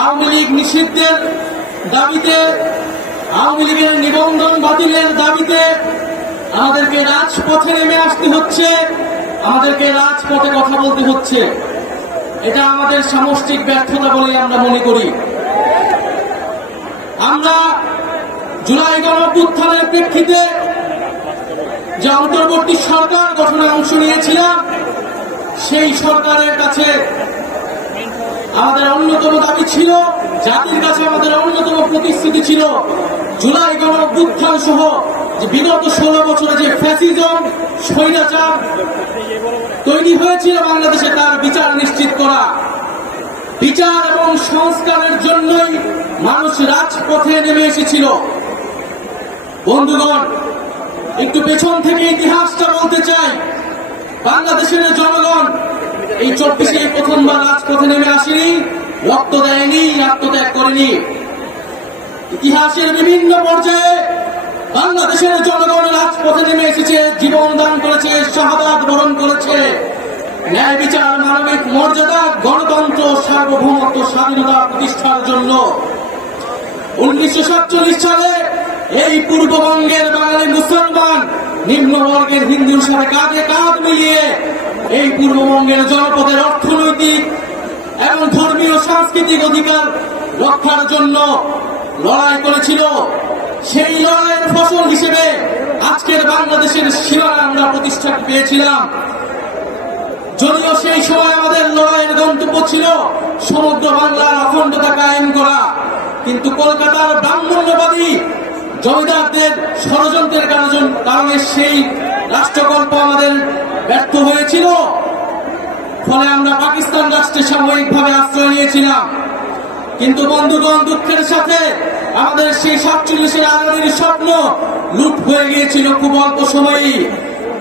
আওয়ামী লীগ নিষিদ্ধের দাবিতে, আওয়ামী লীগের নিবন্ধন বাতিলের দাবিতে আমাদেরকে রাজপথে নেমে আসতে হচ্ছে, আমাদেরকে রাজপথে কথা বলতে হচ্ছে। এটা আমাদের সামষ্টিক ব্যর্থতা বলে আমরা মনে করি। আমরা জুলাই গণপুত্থানের প্রেক্ষিতে যে অন্তর্বর্তী সরকার গঠনে অংশ নিয়েছিলাম, সেই সরকারের কাছে আমাদের অন্যতম দাবি ছিল, জাতির কাছে আমাদের অন্যতম প্রতিশ্রুতি ছিল জুলাই গণপুত্থান সহ যে বিগত ষোলো বছরে যে ফ্যাসিজম স্বৈরাচার তৈরি হয়েছিল বাংলাদেশে, তার বিচার নিশ্চিত করা। বিচার এবং সংস্কারের জন্যই মানুষ রাজপথে নেমে এসেছিল। বন্ধুগণ, একটু পেছন থেকে ইতিহাসটা বলতে বাংলাদেশের জনগণ এই চব্বিশে প্রথমবার রাজপথে নেমে আসেনি, রক্ত দেয়নি, আত্মত্যাগ করেনি। ইতিহাসের বিভিন্ন পর্যায়ে বাংলাদেশের জনগণ রাজপথে নেমে এসেছে, জীবন দান করেছে, শাহাদাত বরণ করেছে। ন্যায় বিচার, মানবিক মর্যাদা, গণতন্ত্র, সার্বভৌমত্ব, স্বাধীনতা প্রতিষ্ঠার জন্য। উনিশশো সাতচল্লিশ সালে এই পূর্ববঙ্গের বাঙালি মুসলমান নিম্নবর্গের হিন্দুর সাথে কাঁধে কাঁধ মিলিয়ে এই পূর্ববঙ্গের জনপদের অর্থনৈতিক এবং ধর্মীয় সাংস্কৃতিক অধিকার রক্ষার জন্য লড়াই করেছিল। সেই লড়াইয়ের ফসল হিসেবে আজকের বাংলাদেশের সীমানা আমরা প্রতিষ্ঠা পেয়েছিলাম। যদিও সেই সময় আমাদের লড়াইয়ের গন্তব্য ছিল সমগ্র বাংলার অখণ্ডতা কায়েম করা, কিন্তু কলকাতার ব্রাহ্মণ্যবাদী জমিদারদের, ষড়যন্ত্রের কারণ- সেই রাষ্ট্রকল্প আমাদের ব্যর্থ হয়েছিল। ফলে আমরা পাকিস্তান রাষ্ট্রে সাময়িকভাবে আশ্রয় নিয়েছিলাম। কিন্তু বন্ধুগণ, দুঃখের সাথে আমাদের সেই সাতচল্লিশের আগামীর স্বপ্ন লুট হয়ে গিয়েছিল খুব অল্প সময়েই।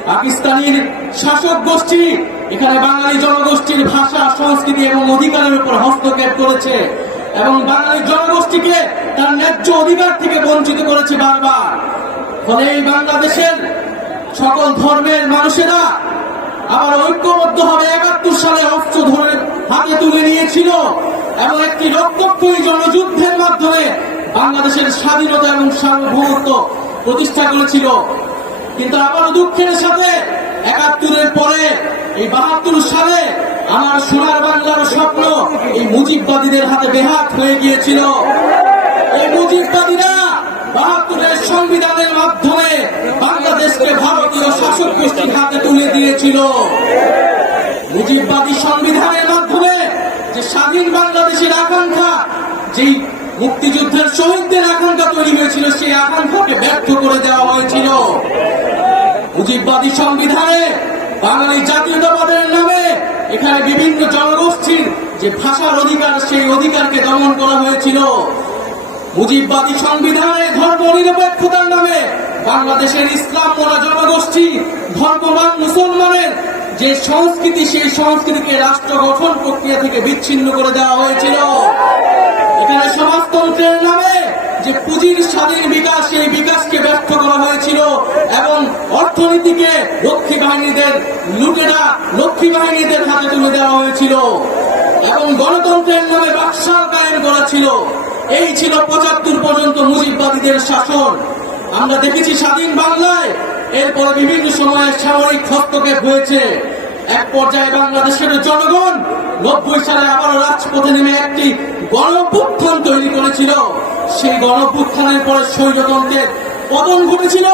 পাকিস্তানের শাসক গোষ্ঠী, এখানে বাঙালি জনগোষ্ঠীর ভাষা, সংস্কৃতি এবং অধিকারের উপর হস্তক্ষেপ করেছে। এবং বাঙালি জনগোষ্ঠীকে তার ন্যায্য অধিকার থেকে বঞ্চিত করেছে বারবার। ফলে এই বাংলাদেশের সকল ধর্মের মানুষেরা আবার ঐক্যবদ্ধ হবে একাত্তর সালে অস্ত্র ধরে হাতে তুলে নিয়েছিল এবং একটি রক্তক্ষয়ী জনযুদ্ধের মাধ্যমে বাংলাদেশের স্বাধীনতা এবং সার্বভৌমত্ব প্রতিষ্ঠা করেছিল। কিন্তু আবার দুঃখের সাথে একাত্তরের পরে এই বাহাত্তর সালে আমার সোনার বাংলার স্বপ্ন এই মুজিববাদীদের হাতে বেহাত হয়ে গিয়েছিল। এই মুজিববাদীরা বাহাত্তরের সংবিধানের মাধ্যমে বাংলাদেশকে ভারতীয় শাসক গোষ্ঠীর হাতে তুলে দিয়েছিল। মুজিববাদী সংবিধানের মাধ্যমে যে স্বাধীন বাংলাদেশের আকাঙ্ক্ষা, যেই মুক্তিযুদ্ধের শহীদদের আকাঙ্ক্ষা তৈরি হয়েছিল, সেই আকাঙ্ক্ষাকে ব্যর্থ করে দেওয়া হয়েছিল। মুজিববাদী সংবিধানে বাঙালি জাতীয়তাবাদের নামে এখানে বিভিন্ন জনগোষ্ঠীর যে ভাষার অধিকার, সেই অধিকারকে দমন করা হয়েছিল। মুজিববাদী সংবিধানে ধর্ম নিরপেক্ষতার নামে বাংলাদেশের ইসলাম মোলা জনগোষ্ঠী ধর্মবান মুসলমানের যে সংস্কৃতি, সেই সংস্কৃতিকে রাষ্ট্র গঠন প্রক্রিয়া থেকে বিচ্ছিন্ন করে দেওয়া হয়েছিল। এখানে সমাজতন্ত্রের নামে যে পুঁজির স্বাধীন বিকাশ, সেই বিকাশকে ব্যর্থ করা হয়েছিল এবং অর্থনীতিকে লক্ষ্মী বাহিনীদের লুটেরা লক্ষ্মী বাহিনীদের হাতে তুলে দেওয়া হয়েছিল এবং গণতন্ত্রের নামে বাকশাল কায়েম করা ছিল। এই ছিল পঁচাত্তর পর্যন্ত মুজিববাদীদের শাসন। আমরা দেখেছি স্বাধীন বাংলায়। এরপরে বিভিন্ন সময়ে সামরিক হস্তক্ষেপ হয়েছে। এক পর্যায়ে বাংলাদেশের জনগণ নব্বই সালে আবার রাজপথে নেমে একটি গণপুত্থান তৈরি করেছিল। সেই গণপুত্থানের পরে স্বৈরতন্ত্রের পতন ঘটেছিল।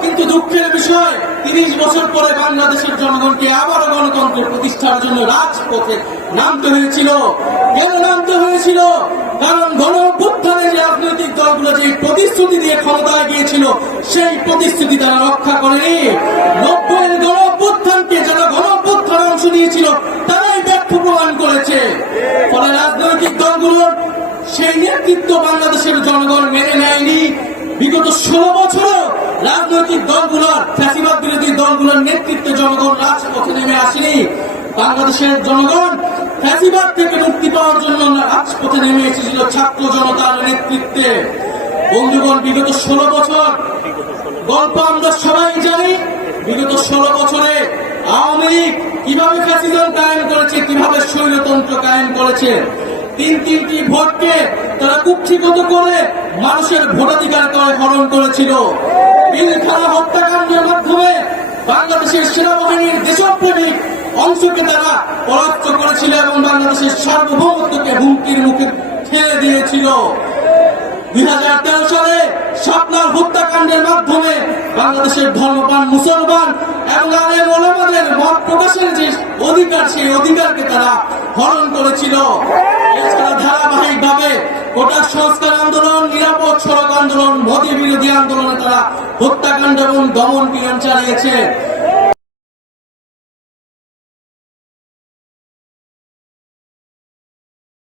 কিন্তু দুঃখের বিষয় তিরিশ বছর পরে বাংলাদেশের জনগণকে আবারও গণতন্ত্র প্রতিষ্ঠার জন্য রাজপথে নামতে হয়েছিল। কেন নামতে হয়েছিল? কারণ গণঅভ্যুত্থানের রাজনৈতিক দলগুলো যে প্রতিশ্রুতি দিয়ে ক্ষমতায় গিয়েছিল সেই প্রতিশ্রুতি তারা রক্ষা করেনি। নব্বইয়ের গণঅভ্যুত্থানকে যারা গণঅভ্যুত্থানে অংশ নিয়েছিল, তারাই ব্যর্থ প্রমাণ করেছে। ফলে রাজনৈতিক দলগুলোর সেই নেতৃত্ব বাংলাদেশের জনগণ মেনে নেয়নি। বিগত ষোলো বছর রাজনৈতিক দলগুলোর, ফ্যাসিবাদ বিরোধী দলগুলোর নেতৃত্বে জনগণ রাজপথে নেমে আসেনি। বাংলাদেশের জনগণ ফ্যাসিবাদ থেকে মুক্তি পাওয়ার জন্য রাজপথে নেমে এসেছিল ছাত্র জনতার নেতৃত্বে। বন্ধুগণ, বিগত ষোলো বছর গল্প আমরা সবাই জানি, বিগত ষোলো বছরে আওয়ামী লীগ কীভাবে ফ্যাসিজম কায়েম করেছে, কীভাবে স্বৈরতন্ত্র কায়েম করেছে, তিন তিনটি ভোটকে তারা কুক্ষিগত করে মানুষের ভোটাধিকার করে হরণ করেছিল। পিলখানা হত্যাকাণ্ডের মাধ্যমে বাংলাদেশের সেনাবাহিনীর দেশপ্রেমিক অংশকে তারা পরাস্ত করেছিল বাংলাদেশের সার্বভৌমত্বকে হুমকির মুখে ঠেলে দিয়েছিল। দুই হাজার তেরো সালে শাপলার হত্যাকাণ্ডের মাধ্যমে বাংলাদেশের ধর্মপান মুসলমান এবং আলেম ওলামাদের অধিকার, সেই অধিকারকে তারা হরণ করেছিল। এছাড়া ধারাবাহিকভাবে কোটা সংস্কার আন্দোলন, নিরাপদ সড়ক আন্দোলন, মোদী বিরোধী আন্দোলনে তারা হত্যাকাণ্ড এবং দমন পীড়ন চালিয়েছে।